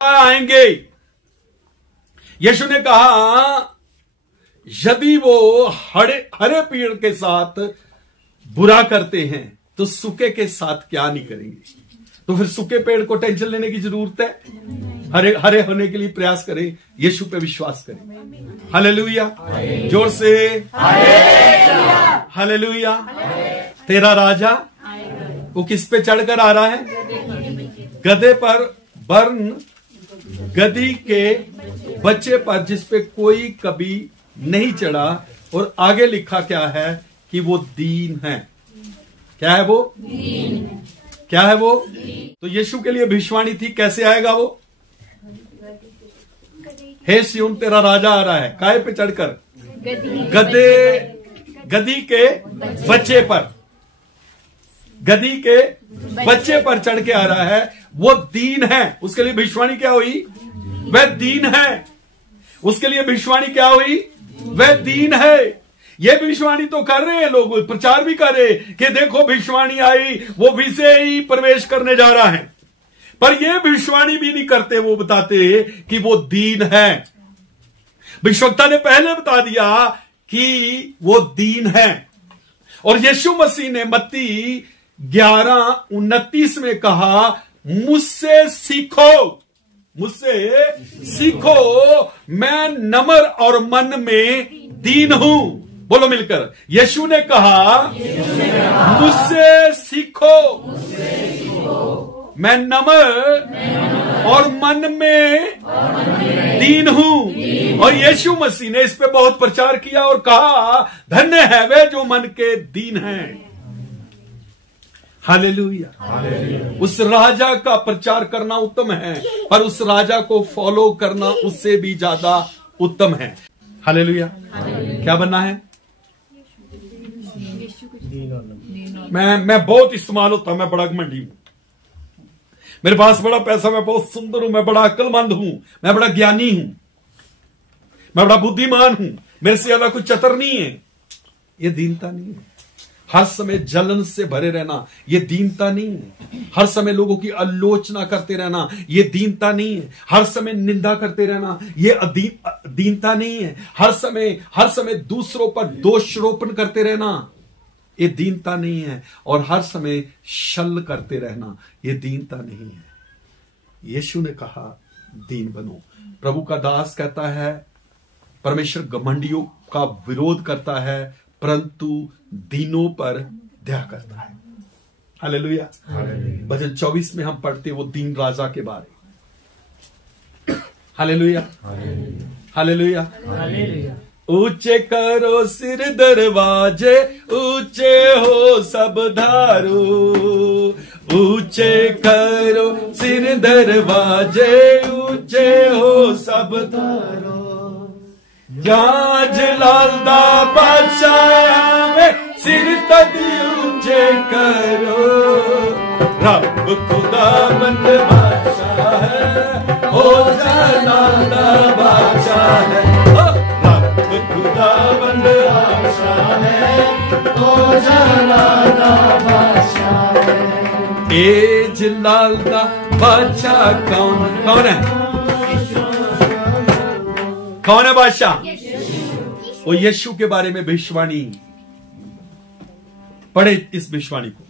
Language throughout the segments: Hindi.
आएंगे। यीशु ने कहा यदि वो हरे पेड़ के साथ बुरा करते हैं तो सूखे के साथ क्या नहीं करेंगे। तो फिर सूखे पेड़ को टेंशन लेने की जरूरत है। हरे होने के लिए प्रयास करें, यीशु पे विश्वास करें। हालेलुया, जोर से हालेलुया। तेरा राजा वो किस पे चढ़कर आ रहा है? गधे पर, वरन गधी के बच्चे पर, जिस पे कोई कभी नहीं चढ़ा। और आगे लिखा क्या है कि वो दीन है। क्या है वो? दीन। क्या है वो? तो यीशु के लिए भविष्यवाणी थी, कैसे आएगा वो? हे सिय्योन तेरा राजा आ रहा है। काय पे चढ़कर? गधी के बच्चे पर, गधी के बच्चे पर चढ़ के आ रहा है। वो दीन है। उसके लिए भविष्यवाणी क्या हुई? वह दीन है। उसके लिए भविष्यवाणी क्या हुई? वह दीन है। ये भविष्यवाणी तो कर रहे हैं लोग, प्रचार भी कर रहे कि देखो भविष्यवाणी आई, वो विषय ही प्रवेश करने जा रहा है। पर ये भविष्यवाणी भी नहीं करते, वो बताते कि वो दीन है। भविष्यवक्ता ने पहले बता दिया कि वो दीन है। और यीशु मसीह ने मत्ती 11:29 में कहा मुझसे सीखो, मुझसे सीखो, मैं नम्र और मन में दीन हूं। बोलो मिलकर, यीशु ने कहा मुझसे सीखो, मैं नम्र और मन में दीन हूं। और यीशु मसीह ने इस पे बहुत प्रचार किया और कहा धन्य है वे जो मन के दीन हैं। हालेलुया। उस राजा का प्रचार करना उत्तम है, पर उस राजा को फॉलो करना उससे भी ज्यादा उत्तम है। हालेलुया। क्या बनना है? मैं बहुत इस्तेमाल होता, मैं बड़ा घमंडी हूं, मेरे पास बड़ा पैसा, मैं बहुत सुंदर हूं, मैं बड़ा अक्लमंद हूं, मैं बड़ा ज्ञानी हूं, मैं बड़ा बुद्धिमान हूं, मेरे से ज्यादा कुछ चतुर नहीं है। ये दीनता नहीं है। हर समय जलन से भरे रहना ये दीनता नहीं है। हर समय लोगों की आलोचना करते रहना ये दीनता नहीं है। हर समय निंदा करते रहना ये दीनता नहीं है। हर समय दूसरों पर दोषारोपण करते रहना ये दीनता नहीं है। और हर समय छल करते रहना ये दीनता नहीं है। यीशु ने कहा दीन बनो। प्रभु का दास कहता है परमेश्वर घमंडियों का विरोध करता है परंतु दीनों पर दया करता है। हालेलुया। भजन 24 में हम पढ़ते वो दीन राजा के बारे। Hallelujah, hallelujah. ऊंचे करो सिर दरवाजे, ऊंचे हो सब धारो, ऊंचे करो सिर दरवाजे, ऊंचे हो सब धारो। जहां जलाल दा बादशाह में सिर तदी ऊंचे करो, रब खुदावंद बादशाह है, ओ जलाल दा बादशाह है, रब खुदावंद बादशाह है, ओ जलाल दा बादशाह है। ए जलाल दा बादशाह कौन है? कौन है बादशाह? वो यीशु के बारे में भविष्यवाणी पढ़े। इस भविष्यवाणी को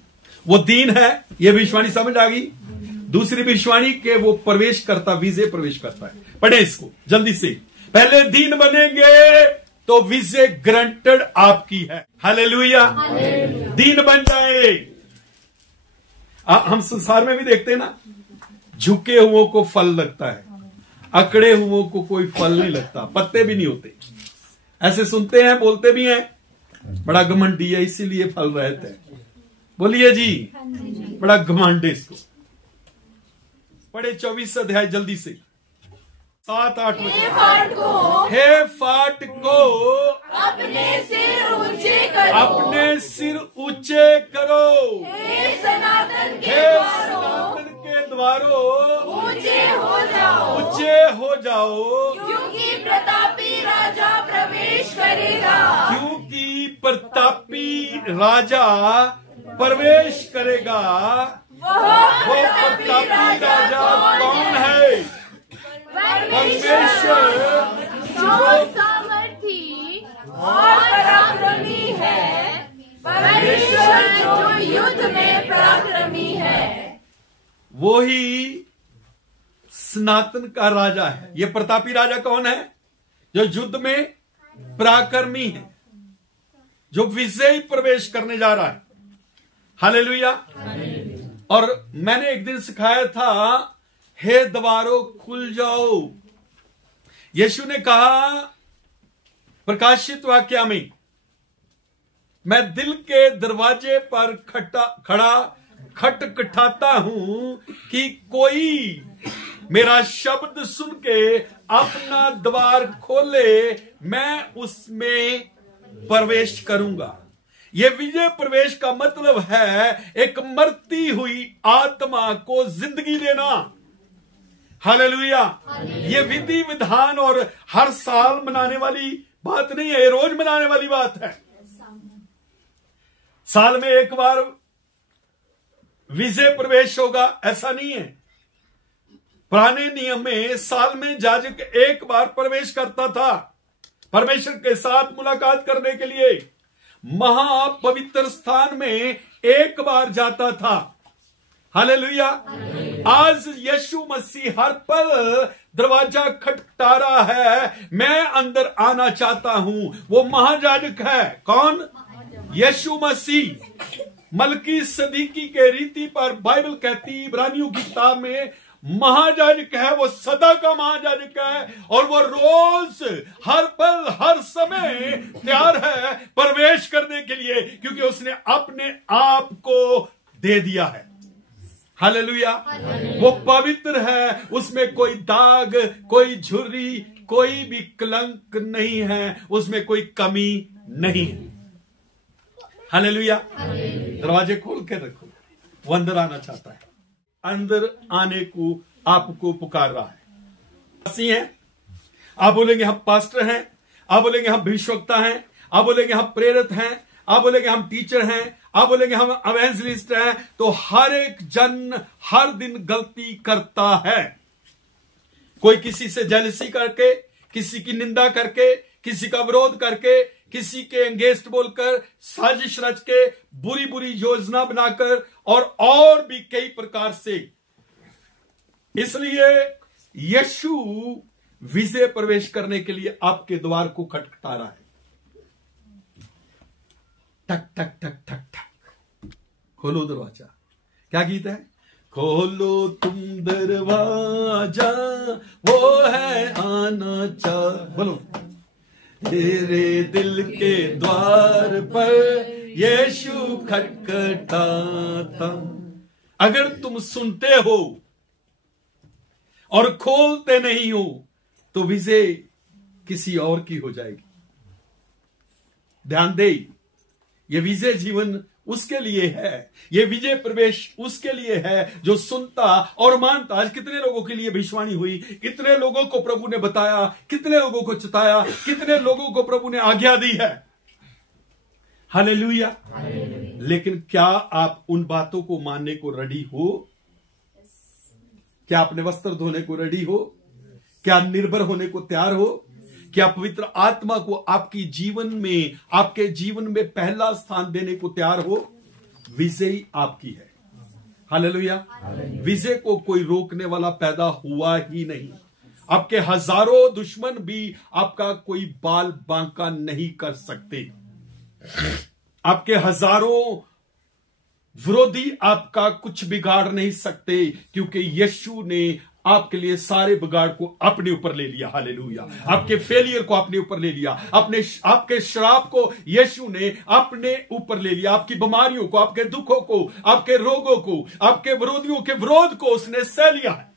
वो दीन है, ये भविष्यवाणी समझ आ गई। दूसरी भविष्यवाणी के वो प्रवेश करता, विजय प्रवेश करता है। पढ़े इसको जल्दी से। पहले दीन बनेंगे तो विजय ग्रांटेड आपकी है। हालेलुया। दीन बन जाए। हम संसार में भी देखते हैं ना, झुके हुओं को फल लगता है, अकड़े हुओं को कोई फल नहीं लगता, पत्ते भी नहीं होते। ऐसे सुनते हैं, बोलते भी हैं बड़ा घमंडी है इसीलिए फल रहते हैं। बोलिए जी, बड़ा घमंड है इसको। पढ़े 24 अध्याय जल्दी से, 7-8 बजे। हे फाटको अपने सिर ऊंचे करो, अपने सिर ऊंचे करो, हे सनातन के द्वारों ऊंचे हो जाओ, ऊंचे हो जाओ, क्योंकि प्रतापी राजा प्रवेश करेगा, क्योंकि प्रतापी राजा प्रवेश करेगा। वो प्रतापी राजा कौन है? वो ही सनातन का राजा है। ये प्रतापी राजा कौन है? जो युद्ध में पराक्रमी है, जो विजयी प्रवेश करने जा रहा है। हालेलुया। और मैंने एक दिन सिखाया था, हे द्वारों खुल जाओ। यीशु ने कहा प्रकाशित वाक्य में, मैं दिल के दरवाजे पर खड़ा खटखटाता हूं कि कोई मेरा शब्द सुन के अपना द्वार खोले, मैं उसमें प्रवेश करूंगा। यह विजय प्रवेश का मतलब है एक मरती हुई आत्मा को जिंदगी देना। हालेलुया। ये विधि विधान और हर साल मनाने वाली बात नहीं है, ये रोज मनाने वाली बात है। साल में एक बार विजय प्रवेश होगा ऐसा नहीं है। पुराने नियम में साल में याजक एक बार प्रवेश करता था परमेश्वर के साथ मुलाकात करने के लिए। महापवित्र स्थान में एक बार जाता था। हालेलुया। आज यीशु मसीह हर पल दरवाजा खटखटा रहा है, मैं अंदर आना चाहता हूं। वो महायाजक है। कौन? यीशु मसीह। मलकी सदीकी के रीति पर बाइबल कहती, इब्रानियों की किताब में महायाजक है। वो सदा का महायाजक है और वो रोज हर पल हर समय तैयार है प्रवेश करने के लिए, क्योंकि उसने अपने आप को दे दिया है। हालेलुया। वो पवित्र है, उसमें कोई दाग, कोई झुर्री, कोई भी कलंक नहीं है, उसमें कोई कमी नहीं है। हालेलुया। दरवाजे खोल के रखो, वो अंदर आना चाहता है, अंदर आने को आपको पुकार रहा है। ऐसी हैं आप बोलेंगे हम पास्टर हैं, आप बोलेंगे हम भविष्यवक्ता हैं, आप बोलेंगे हम प्रेरित हैं, आप बोलेंगे हम टीचर हैं, आप बोलेंगे हम एवेंजलिस्ट हैं। तो हर एक जन हर दिन गलती करता है। कोई किसी से जेलसी करके, किसी की निंदा करके, किसी का विरोध करके, किसी के अगेंस्ट बोलकर, साजिश रच के, बुरी बुरी योजना बनाकर और भी कई प्रकार से। इसलिए यीशु विजय प्रवेश करने के लिए आपके द्वार को खटखटा रहा है। टक टक टक टक टक, खोलो दरवाजा। क्या गीत है? खोलो तुम दरवाजा, वो है आना चाह। बोलो, तेरे दिल के द्वार पर यीशु खटखटाता। अगर तुम सुनते हो और खोलते नहीं हो तो विजय किसी और की हो जाएगी। ध्यान दे, ये विजय जीवन उसके लिए है, ये विजय प्रवेश उसके लिए है जो सुनता और मानता। आज कितने लोगों के लिए भविष्यवाणी हुई, कितने लोगों को प्रभु ने बताया, कितने लोगों को चिताया, कितने लोगों को प्रभु ने आज्ञा दी है। हालेलुया। लेकिन क्या आप उन बातों को मानने को रेडी हो? क्या अपने वस्त्र धोने को रेडी हो? क्या निर्भर होने को तैयार हो? क्या पवित्र आत्मा को आपकी जीवन में, आपके जीवन में पहला स्थान देने को तैयार हो? विजय आपकी है। हालेलुया। विजय को कोई रोकने वाला पैदा हुआ ही नहीं। आपके हजारों दुश्मन भी आपका कोई बाल बांका नहीं कर सकते। आपके हजारों विरोधी आपका कुछ बिगाड़ नहीं सकते, क्योंकि यीशु ने आपके लिए सारे बिगाड़ को अपने ऊपर ले लिया। हालेलुया। आपके फेलियर को अपने ऊपर ले लिया, आपके श्राप को यीशु ने अपने ऊपर ले लिया। आपकी बीमारियों को, आपके दुखों को, आपके रोगों को, आपके विरोधियों के विरोध को उसने सह लिया है।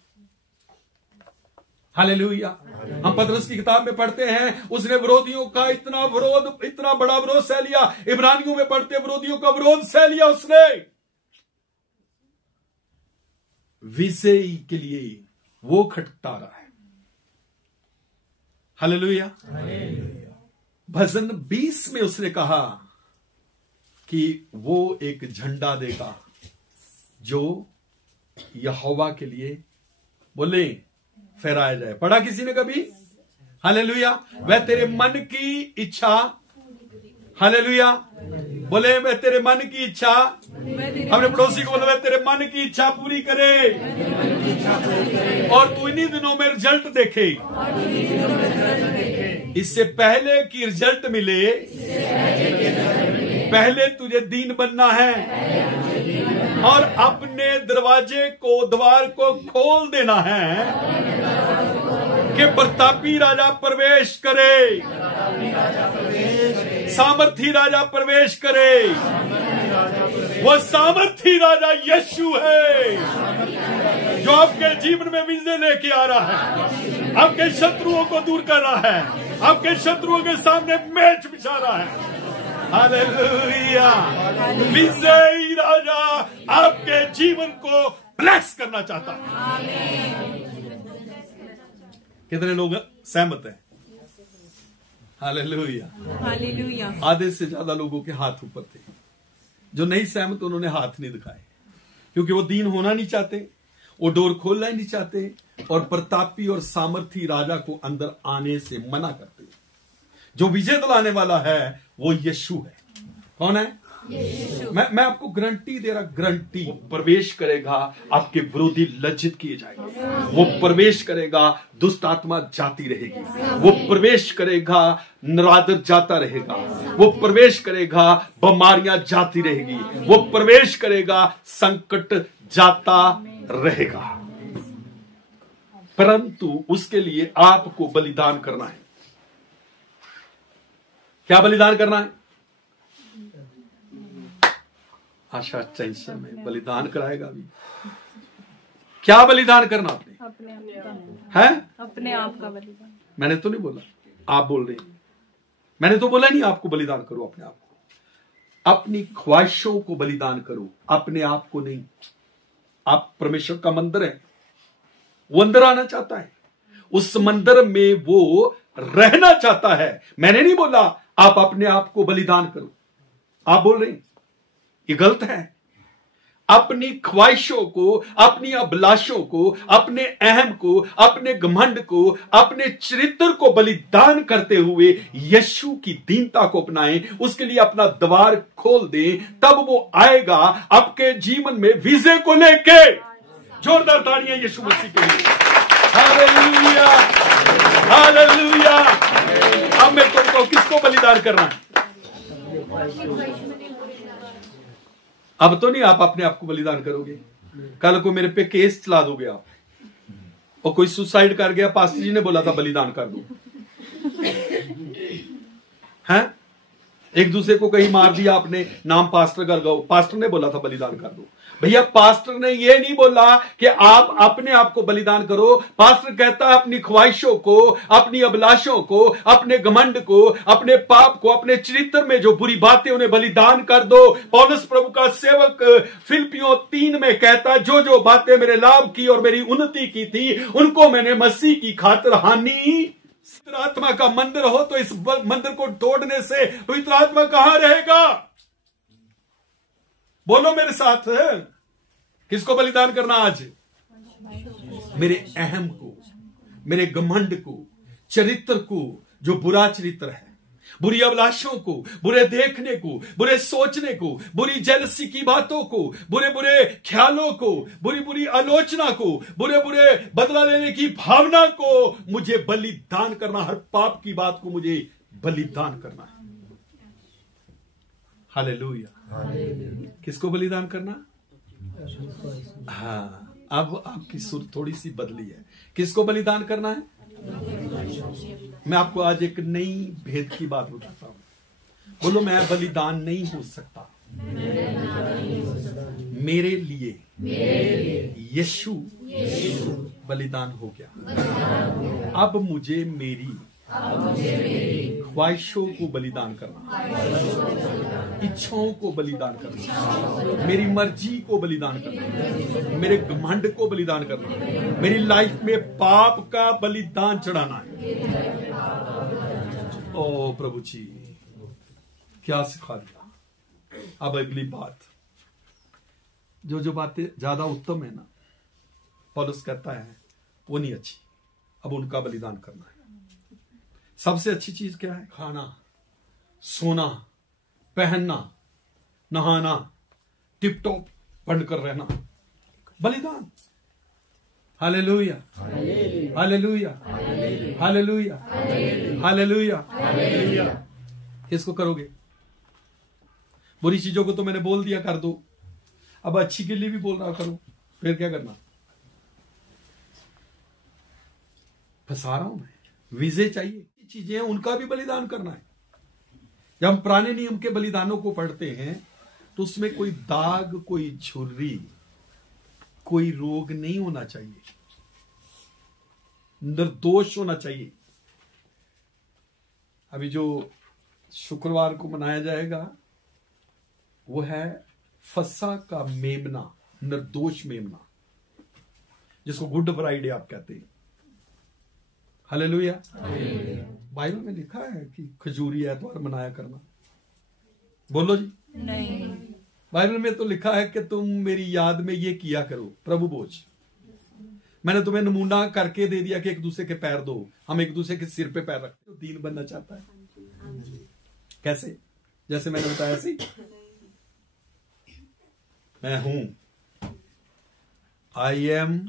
हालेलुया। हम पतरस की किताब में पढ़ते हैं, उसने विरोधियों का इतना विरोध, इतना बड़ा विरोध सह लिया। इब्रानियों में पढ़ते विरोधियों का विरोध सह लिया उसने। विजयी के लिए वो खटखटा रहा है। हालेलुया। भजन 20 में उसने कहा कि वो एक झंडा देगा जो यहोवा के लिए बोले फहराया जाए। पढ़ा किसी ने कभी? हालेलुया। वह तेरे मन की इच्छा, हालेलुया, बोले मैं तेरे मन की इच्छा, अपने पड़ोसी को बोले मैं तेरे मन की इच्छा पूरी करे, और तू इन्हीं दिनों में रिजल्ट देखे। इससे पहले कि रिजल्ट मिले, पहले तुझे दीन बनना है और अपने द्वार को खोल देना है कि प्रतापी राजा प्रवेश करे, सामर्थी राजा प्रवेश करे। वो सामर्थी राजा यीशु है जो आपके जीवन में विजय लेके आ रहा है, आपके शत्रुओं को दूर कर रहा है, आपके शत्रुओं के सामने मेज बिछा रहा है। हालेलुया। विजयी राजा आपके जीवन को ब्लेस करना चाहता है। कितने लोग सहमत हैं? Hallelujah, hallelujah. आधे से ज्यादा लोगों के हाथ ऊपर थे। जो नहीं सहमत उन्होंने हाथ नहीं दिखाए, क्योंकि वो दीन होना नहीं चाहते, वो डोर खोलना ही नहीं चाहते, और प्रतापी और सामर्थी राजा को अंदर आने से मना करते। जो विजय दिलाने वाला है वो यीशु है। कौन है? यीशु। मैं आपको गारंटी दे रहा, गारंटी। वो प्रवेश करेगा, आपके विरोधी लज्जित किए जाएंगे। वो प्रवेश करेगा, दुष्ट आत्मा जाती रहेगी। वो प्रवेश करेगा, नरादर जाता रहेगा। वो प्रवेश करेगा, बीमारियां जाती रहेगी। वो प्रवेश करेगा, संकट जाता रहेगा। परंतु उसके लिए आपको बलिदान करना है। क्या बलिदान करना है? आशा टेंशन में बलिदान कराएगा अभी। क्या बलिदान करना आपने? है अपने आप का बलिदान। मैंने तो नहीं बोला, आप बोल रहे हैं। मैंने तो बोला नहीं आपको बलिदान करो अपने आप को। अपनी ख्वाहिशों को बलिदान करो, अपने आप को नहीं। आप परमेश्वर का मंदिर है, वो अंदर आना चाहता है, उस मंदिर में वो रहना चाहता है। मैंने नहीं बोला आप अपने आप को बलिदान करो। आप बोल रहे हैं, ये गलत है। अपनी ख्वाहिशों को, अपनी अभिलाषों को, अपने अहम को, अपने घमंड को, अपने चरित्र को बलिदान करते हुए यीशु की दीनता को अपनाएं। उसके लिए अपना द्वार खोल दें, तब वो आएगा आपके जीवन में विजय को लेके। जोरदार तालियां यीशु मसीह के लिए। Hallelujah, hallelujah. अब मैं तुमको किसको बलिदान करना है? अब तो नहीं आप अपने आप को बलिदान करोगे। कल को मेरे पे केस चला दोगे आप, और कोई सुसाइड कर गया, पास्टर जी ने बोला था बलिदान कर दो। हैं? एक दूसरे को कहीं मार दिया आपने, नाम पास्टर कर गो, पास्टर ने बोला था बलिदान कर दो। भैया पास्टर ने ये नहीं बोला कि आप अपने आप को बलिदान करो। पास्टर कहता है अपनी ख्वाहिशों को, अपनी अभिलाषों को, अपने घमंड को, अपने पाप को, अपने चरित्र में जो बुरी बातें उन्हें बलिदान कर दो। पौलुस प्रभु का सेवक फिलिप्पियों 3 में कहता, जो जो बातें मेरे लाभ की और मेरी उन्नति की थी, उनको मैंने मसीह की खातिर हानि। पवित्र आत्मा का मंदिर हो तो इस मंदिर को तोड़ने से पवित्र आत्मा कहां रहेगा? बोलो मेरे साथ, किसको बलिदान करना आज? मेरे अहम को, मेरे घमंड को, चरित्र को, जो बुरा चरित्र है, बुरी अभिलाषों को, बुरे देखने को, बुरे सोचने को, बुरी जेलसी की बातों को, बुरे बुरे ख्यालों को, बुरी बुरी आलोचना को, बुरे बुरे बदला लेने की भावना को मुझे बलिदान करना। हर पाप की बात को मुझे बलिदान करना है। हालेलुया। किसको बलिदान करना? हाँ, अब आपकी सुर थोड़ी सी बदली है। किसको बलिदान करना है? मैं आपको आज एक नई भेद की बात बताता हूं। बोलो, मैं बलिदान नहीं हो सकता। मेरे लिए यीशु बलिदान हो गया। अब मुझे मेरी ख्वाहिशों को बलिदान करना, इच्छाओं को बलिदान करना, मेरी मर्जी को बलिदान करना, मेरे घमंड को बलिदान करना, मेरी लाइफ में पाप का बलिदान चढ़ाना है। ओ प्रभु जी, क्या सिखा दिया। अब अगली बात, जो बातें ज्यादा उत्तम है ना, पौलुस कहता है वो नहीं अच्छी, अब उनका बलिदान करना है। सबसे अच्छी चीज क्या है? खाना, सोना, पहनना, नहाना, टिप टॉप बंद कर रहना, बलिदान। Hallelujah, hallelujah, hallelujah, hallelujah. किसको करोगे? बुरी चीजों को तो मैंने बोल दिया कर दो, अब अच्छी के लिए भी बोल रहा करो, फिर क्या करना? फंसा रहा हूं मैं। वीजे चाहिए, चीजें उनका भी बलिदान करना है। जब हम पुराने नियम के बलिदानों को पढ़ते हैं तो उसमें कोई दाग, कोई झुर्री, कोई रोग नहीं होना चाहिए, निर्दोष होना चाहिए। अभी जो शुक्रवार को मनाया जाएगा वो है फसह का मेमना, निर्दोष मेमना, जिसको गुड फ्राइडे आप कहते हैं। हालेलुया। बाइबल में लिखा है कि खजूरी एतवार मनाया करना? बोलो जी। नहीं। बाइबल में तो लिखा है कि तुम मेरी याद में ये किया करो, प्रभु भोज। मैंने तुम्हें नमूना करके दे दिया कि एक दूसरे के पैर दो, हम एक दूसरे के सिर पे पैर रखते। तो दीन बनना चाहता है, कैसे? जैसे मैंने बताया ऐसे मैं हूं, आई एम